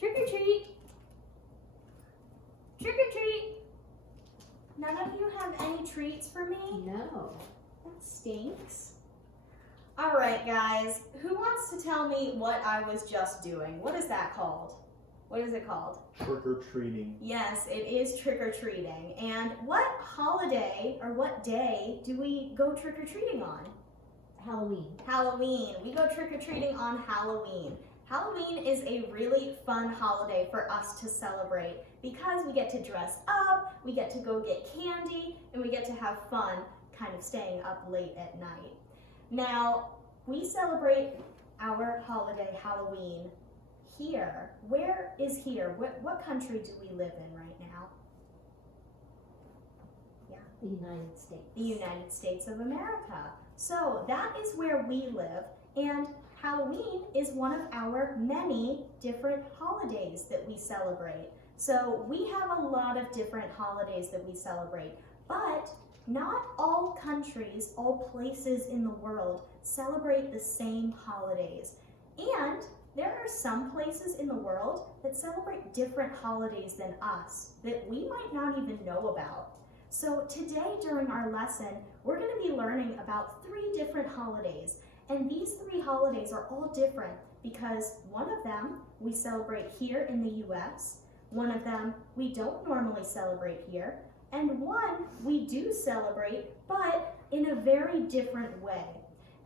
Trick or treat. Trick or treat. None of you have any treats for me? No. That stinks. All right, guys. Who wants to tell me what I was just doing? What is that called? What is it called? Trick-or-treating. Yes, it is trick-or-treating. And what holiday or what day do we go trick-or-treating on? Halloween. Halloween. We go trick-or-treating on Halloween. Halloween is a really fun holiday for us to celebrate because we get to dress up, we get to go get candy, and we get to have fun kind of staying up late at night. Now, we celebrate our holiday Halloween here. Where is here? What country do we live in right now? The United States. The United States of America. So that is where we live, and Halloween is one of our many different holidays that we celebrate. So we have a lot of different holidays that we celebrate, but not all countries, all places in the world celebrate the same holidays. And there are some places in the world that celebrate different holidays than us that we might not even know about. So today during our lesson, we're going to be learning about 3 different holidays. And these 3 holidays are all different because one of them we celebrate here in the US, one of them we don't normally celebrate here, and one we do celebrate, but in a very different way.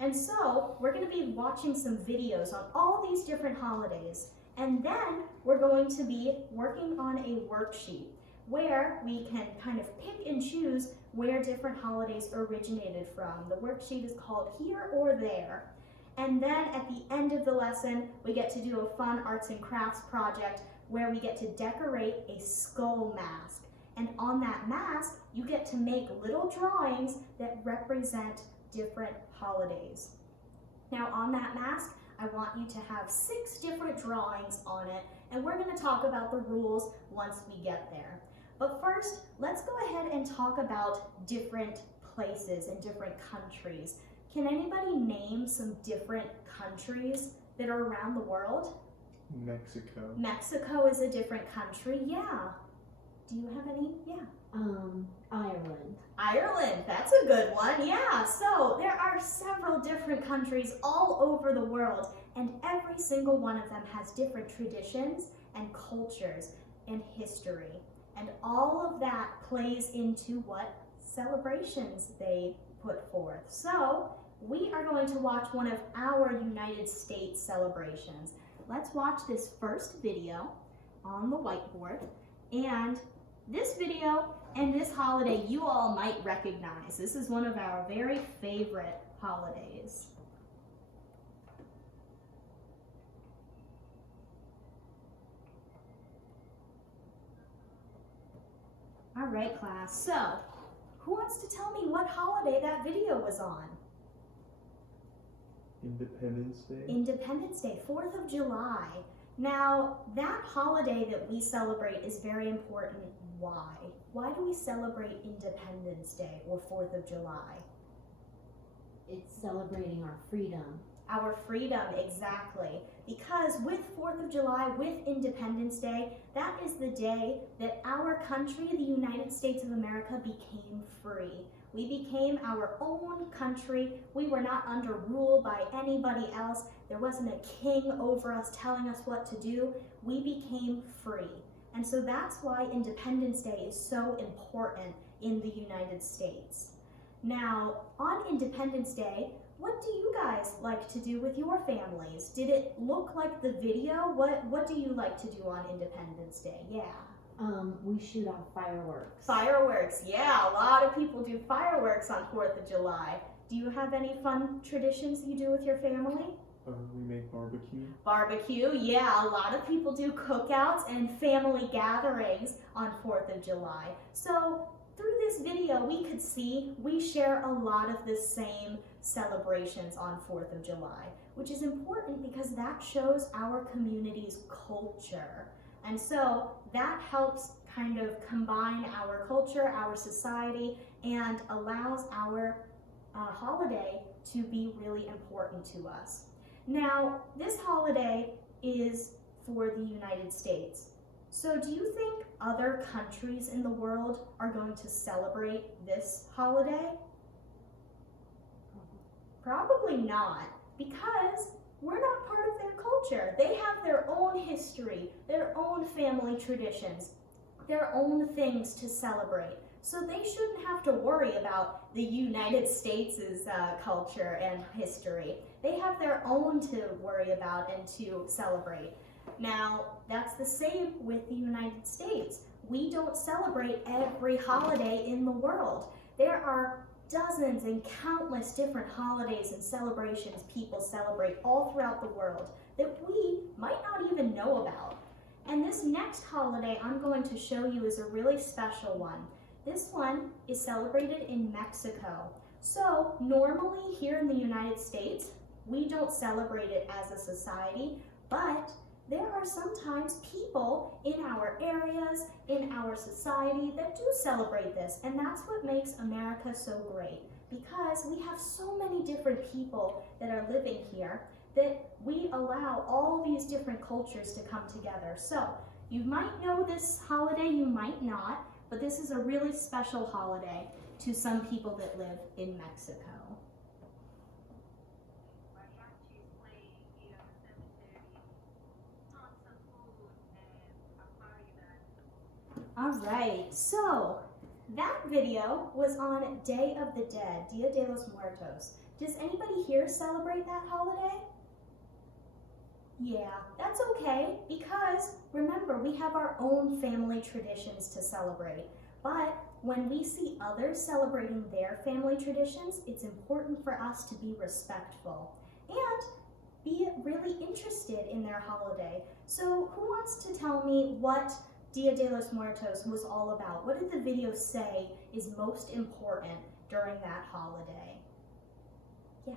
And so we're going to be watching some videos on all these different holidays, and then we're going to be working on a worksheet where we can kind of pick and choose where different holidays originated from. The worksheet is called Here or There. And then at the end of the lesson, we get to do a fun arts and crafts project where we get to decorate a skull mask. And on that mask, you get to make little drawings that represent different holidays. Now on that mask, I want you to have 6 different drawings on it, and we're going to talk about the rules once we get there. But first, let's go ahead and talk about different places and different countries. Can anybody name some different countries that are around the world? Mexico. Mexico is a different country, yeah. Do you have any? Yeah. Ireland. Ireland, that's a good one, yeah. So there are several different countries all over the world, and every single one of them has different traditions and cultures and history. And all of that plays into what celebrations they put forth. So we are going to watch one of our United States celebrations. Let's watch this first video on the whiteboard. And this video and this holiday you all might recognize. This is one of our very favorite holidays. All right, class. So, who wants to tell me what holiday that video was on? Independence Day. Independence Day, 4th of July. Now, that holiday that we celebrate is very important. Why? Why do we celebrate Independence Day or 4th of July? It's celebrating our freedom. Our freedom, exactly. Because with 4th of July, with Independence Day, that is the day that our country, the United States of America, became free. We became our own country. We were not under rule by anybody else. There wasn't a king over us telling us what to do. We became free. And so that's why Independence Day is so important in the United States. Now, on Independence Day, what do you guys like to do with your families? Did it look like the video? What do you like to do on Independence Day? Yeah. We shoot off fireworks. Fireworks, yeah. A lot of people do fireworks on 4th of July. Do you have any fun traditions you do with your family? We make barbecue. Barbecue, yeah. A lot of people do cookouts and family gatherings on 4th of July. So through this video, we could see we share a lot of the same celebrations on 4th of July, which is important because that shows our community's culture. And so that helps kind of combine our culture, our society, and allows our holiday to be really important to us. Now, this holiday is for the United States. So do you think other countries in the world are going to celebrate this holiday? Probably not, because we're not part of their culture. They have their own history, their own family traditions, their own things to celebrate. So they shouldn't have to worry about the United States' culture and history. They have their own to worry about and to celebrate. Now, that's the same with the United States. We don't celebrate every holiday in the world. There are dozens and countless different holidays and celebrations people celebrate all throughout the world that we might not even know about. And this next holiday I'm going to show you is a really special one. This one is celebrated in Mexico. So normally here in the United States, we don't celebrate it as a society, but there are sometimes people in our areas, in our society that do celebrate this, and that's what makes America so great, because we have so many different people that are living here that we allow all these different cultures to come together. So you might know this holiday, you might not, but this is a really special holiday to some people that live in Mexico. All right, so that video was on Day of the Dead, Dia de los Muertos. Does anybody here celebrate that holiday? Yeah, that's okay, because remember, we have our own family traditions to celebrate. But when we see others celebrating their family traditions, it's important for us to be respectful and be really interested in their holiday. So who wants to tell me what Dia de los Muertos was all about? What did the video say is most important during that holiday? Yeah.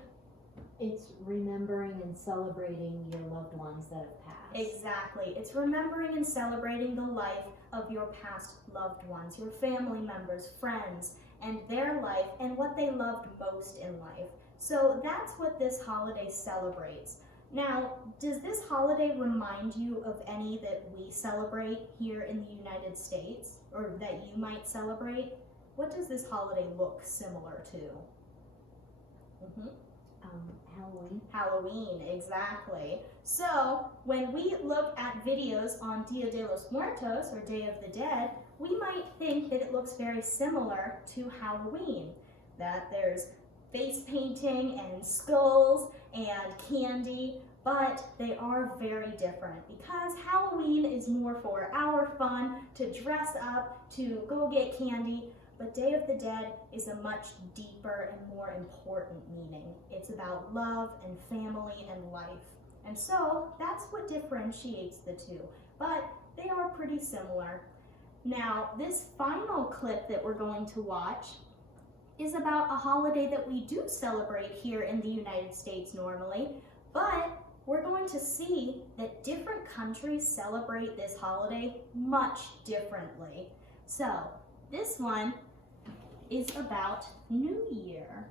It's remembering and celebrating your loved ones that have passed. Exactly. It's remembering and celebrating the life of your past loved ones, your family members, friends, and their life and what they loved most in life. So that's what this holiday celebrates. Now, does this holiday remind you of any that we celebrate here in the United States, or that you might celebrate? What does this holiday look similar to? Halloween. Halloween, exactly. So when we look at videos on Dia de los Muertos, or Day of the Dead, we might think that it looks very similar to Halloween, that there's face painting and skulls and candy, but they are very different, because Halloween is more for our fun, to dress up, to go get candy, but Day of the Dead is a much deeper and more important meaning. It's about love and family and life. And so that's what differentiates the two, but they are pretty similar. Now, this final clip that we're going to watch is about a holiday that we do celebrate here in the United States normally, but we're going to see that different countries celebrate this holiday much differently. So, this one is about New Year.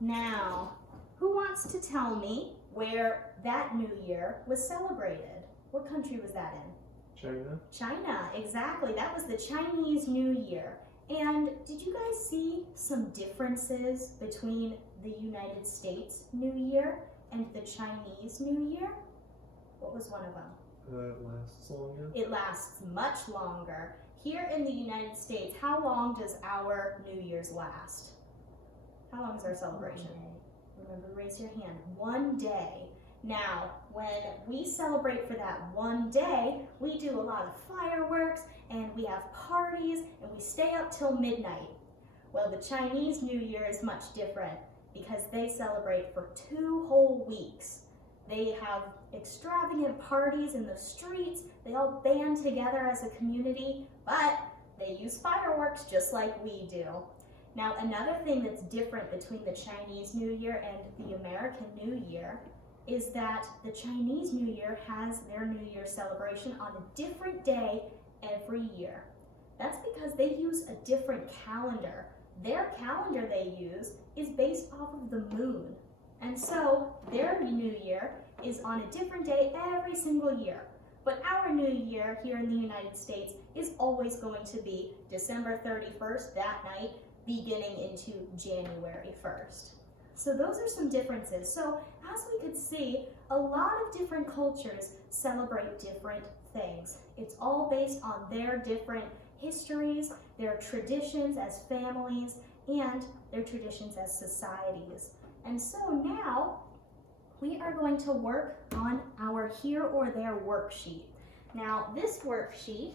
Now, who wants to tell me where that New Year was celebrated? What country was that in? China. China, exactly. That was the Chinese New Year. And did you guys see some differences between the United States New Year and the Chinese New Year? What was one of them? It lasts longer. It lasts much longer. Here in the United States, how long does our New Year's last? How long is our celebration? Remember, raise your hand. 1 day. Now, when we celebrate for that 1 day, we do a lot of fireworks and we have parties and we stay up till midnight. Well, the Chinese New Year is much different because they celebrate for 2 whole weeks. They have extravagant parties in the streets. They all band together as a community, but they use fireworks just like we do. Now, another thing that's different between the Chinese New Year and the American New Year is that the Chinese New Year has their New Year celebration on a different day every year. That's because they use a different calendar their calendar they use is based off of the moon. And so their new year is on a different day every single year. But our new year here in the United States is always going to be December 31st, that night, beginning into January 1st. So those are some differences. So as we could see, a lot of different cultures celebrate different things. It's all based on their different histories, their traditions as families, and their traditions as societies. And so now we are going to work on our here or there worksheet. Now this worksheet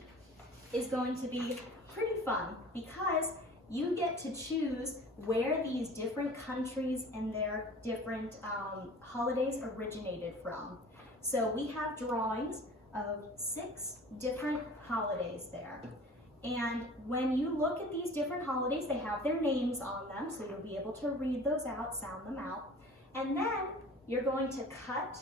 is going to be pretty fun because you get to choose where these different countries and their different holidays originated from. So we have drawings of 6 different holidays there. And when you look at these different holidays, they have their names on them, so you'll be able to read those out, sound them out. And then you're going to cut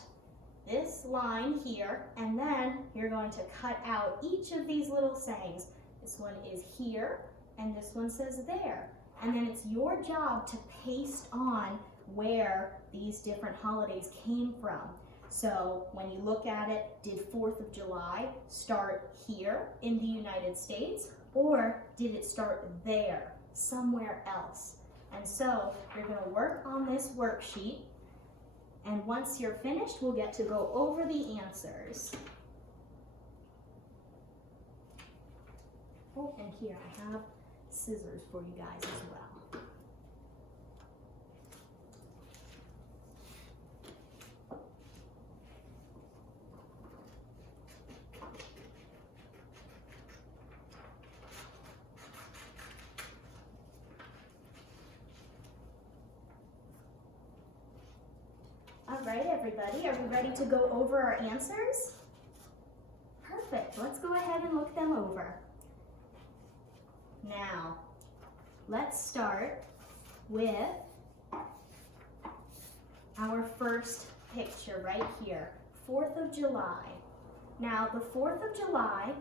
this line here, and then you're going to cut out each of these little sayings. This one is here, and this one says there. And then it's your job to paste on where these different holidays came from. So when you look at it, did 4th of July start here in the United States, or did it start there, somewhere else? And so you're going to work on this worksheet, and once you're finished, we'll get to go over the answers. Oh, and here I have scissors for you guys as well. All right, everybody, are we ready to go over our answers? Perfect, let's go ahead and look them over. Now, let's start with our first picture right here, 4th of July. Now, the 4th of July,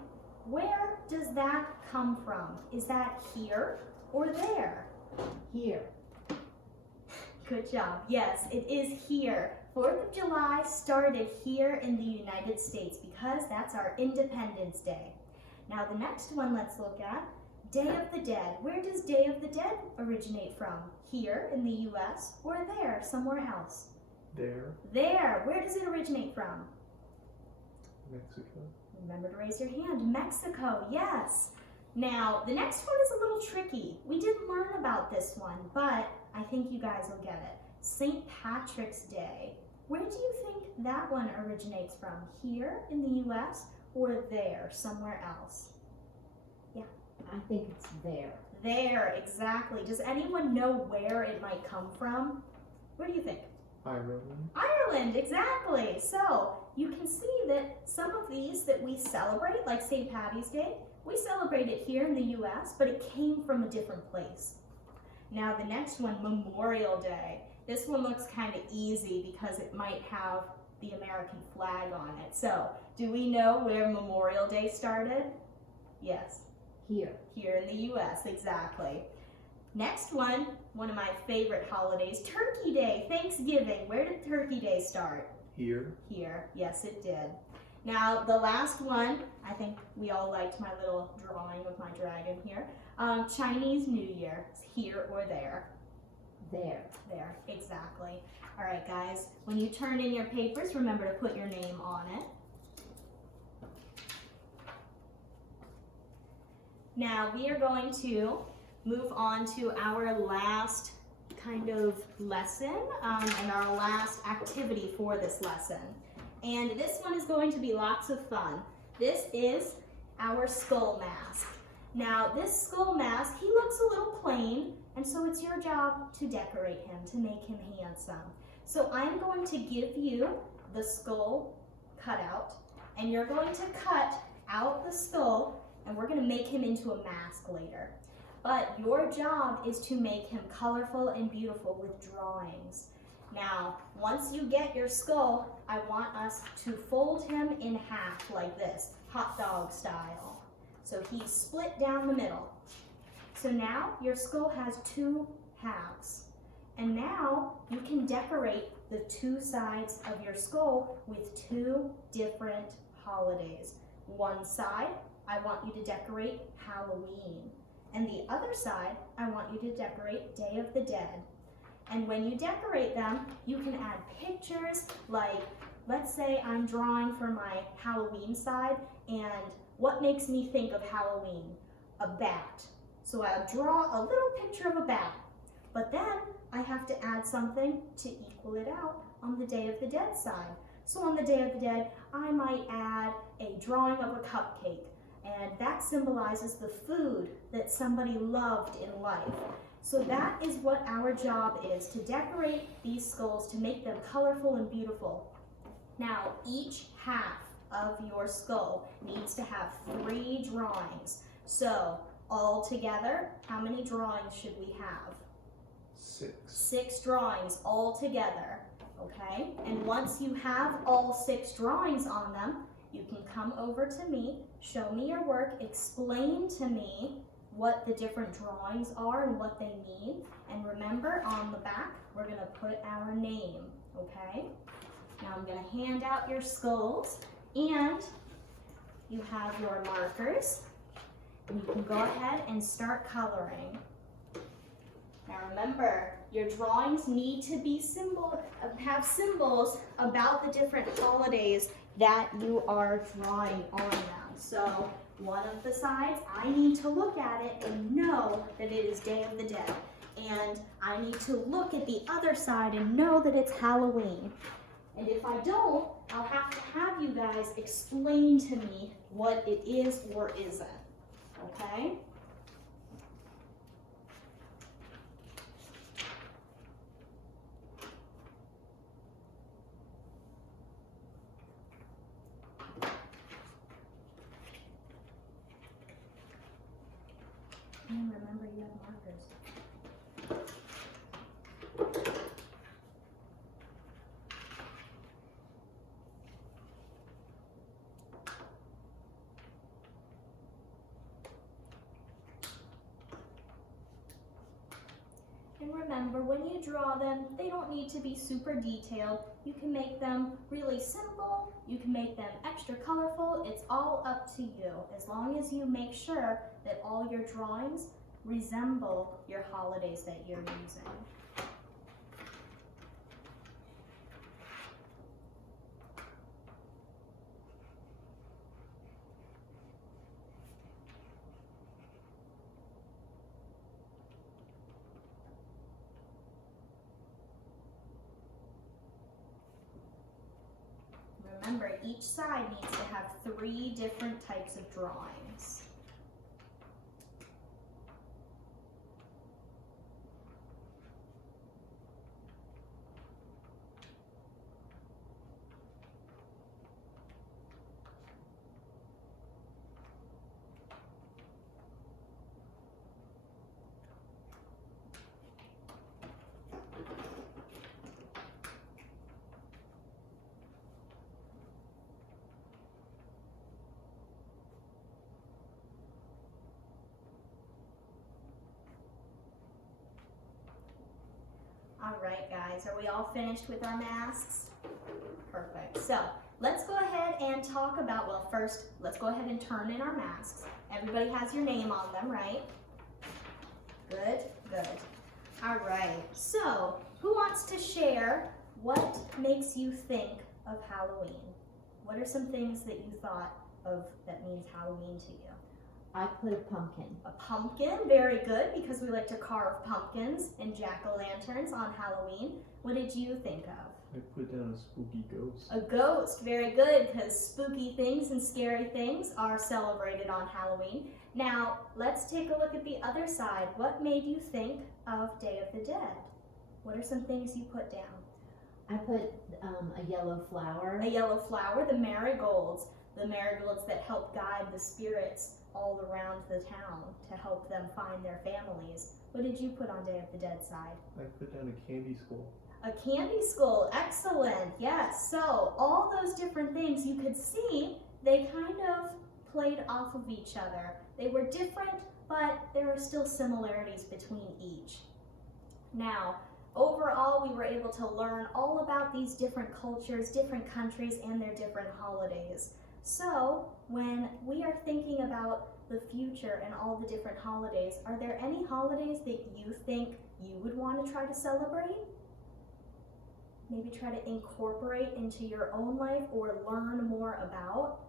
where does that come from? Is that here or there? Here. Good job. Yes, it is here. 4th of July started here in the United States because that's our Independence Day. Now the next one let's look at, Day of the Dead. Where does Day of the Dead originate from? Here in the US or there, somewhere else? There. There. Where does it originate from? Mexico. Remember to raise your hand. Mexico, yes. Now, the next one is a little tricky. We didn't learn about this one, but I think you guys will get it. St. Patrick's Day. Where do you think that one originates from? Here in the US or there, somewhere else? Yeah. I think it's there. There, exactly. Does anyone know where it might come from? Where do you think? Ireland. Ireland, exactly. So you can see that some of these that we celebrate, like St. Patty's Day, we celebrate it here in the US, but it came from a different place. Now the next one, Memorial Day. This one looks kind of easy because it might have the American flag on it. So, do we know where Memorial Day started? Yes. Here. Here in the US, exactly. Next one of my favorite holidays, Turkey Day, Thanksgiving. Where did Turkey Day start? Here. Here, yes it did. Now the last one, I think we all liked my little drawing of my dragon here. Chinese New Year, here or there? There. There, exactly. All right guys, when you turn in your papers, remember to put your name on it. Now we are going to move on to our last kind of lesson and our last activity for this lesson. And this one is going to be lots of fun. This is our skull mask. Now this skull mask, he looks a little plain, and so it's your job to decorate him, to make him handsome. So I'm going to give you the skull cutout, and you're going to cut out the skull, and we're going to make him into a mask later. But your job is to make him colorful and beautiful with drawings. Now, once you get your skull, I want us to fold him in half like this, hot dog style. So he's split down the middle. So now your skull has 2 halves. And now you can decorate the 2 sides of your skull with 2 different holidays. One side, I want you to decorate Halloween. And the other side, I want you to decorate Day of the Dead. And when you decorate them, you can add pictures, like, let's say I'm drawing for my Halloween side, and what makes me think of Halloween? A bat. So I'll draw a little picture of a bat. But then I have to add something to equal it out on the Day of the Dead side. So on the Day of the Dead, I might add a drawing of a cupcake, and that symbolizes the food that somebody loved in life. So that is what our job is, to decorate these skulls, to make them colorful and beautiful. Now, each half of your skull needs to have 3 drawings. So, all together, how many drawings should we have? 6. 6 drawings all together, okay? And once you have all 6 drawings on them, you can come over to me, show me your work, explain to me what the different drawings are and what they mean. And remember, on the back, we're gonna put our name, okay? Now I'm gonna hand out your skulls, and you have your markers, and you can go ahead and start coloring. Now remember, your drawings need to be have symbols about the different holidays that you are drawing on them. So one of the sides, I need to look at it and know that it is Day of the Dead. And I need to look at the other side and know that it's Halloween. And if I don't, I'll have to have you guys explain to me what it is or isn't, okay? And remember, you have markers. And remember, when you draw them, they don't need to be super detailed. You can make them really simple. You can make them extra colorful. It's all up to you, as long as you make sure that all your drawings resemble your holidays that you're using. Remember, each side needs to have 3 different types of drawings. All right, guys, are we all finished with our masks? Perfect. So let's go ahead and talk about, well, first, let's go ahead and turn in our masks. Everybody has your name on them, right? Good, good. All right, so who wants to share what makes you think of Halloween? What are some things that you thought of that means Halloween to you? I put a pumpkin. A pumpkin, very good, because we like to carve pumpkins and jack-o'-lanterns on Halloween. What did you think of? I put down a spooky ghost. A ghost, very good, because spooky things and scary things are celebrated on Halloween. Now, let's take a look at the other side. What made you think of Day of the Dead? What are some things you put down? I put a yellow flower. A yellow flower, the marigolds that help guide the spirits all around the town to help them find their families. What did you put on Day of the Dead side? I put down a candy skull. A candy skull, excellent, yes. So all those different things you could see, they kind of played off of each other. They were different, but there are still similarities between each. Now, overall, we were able to learn all about these different cultures, different countries, and their different holidays. So, when we are thinking about the future and all the different holidays, are there any holidays that you think you would want to try to celebrate? Maybe try to incorporate into your own life or learn more about?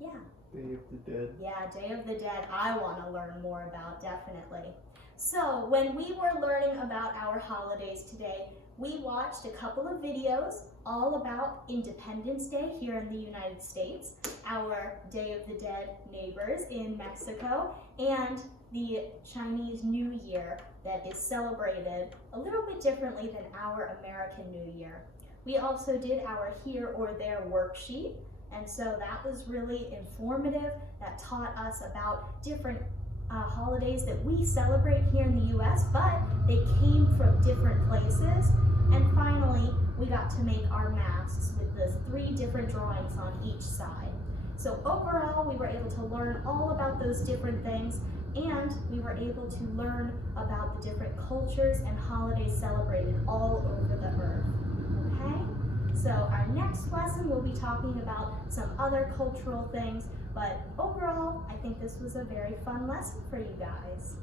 Yeah. Day of the Dead. Yeah, Day of the Dead, I want to learn more about, definitely. So, when we were learning about our holidays today, we watched a couple of videos all about Independence Day here in the United States, our Day of the Dead neighbors in Mexico, and the Chinese New Year that is celebrated a little bit differently than our American New Year. We also did our Here or There worksheet, and so that was really informative. That taught us about different holidays that we celebrate here in the US, but they came from different places. And finally, we got to make our masks with the 3 different drawings on each side. So overall, we were able to learn all about those different things, and we were able to learn about the different cultures and holidays celebrated all over the earth. Okay? So our next lesson, we'll be talking about some other cultural things, but overall, I think this was a very fun lesson for you guys.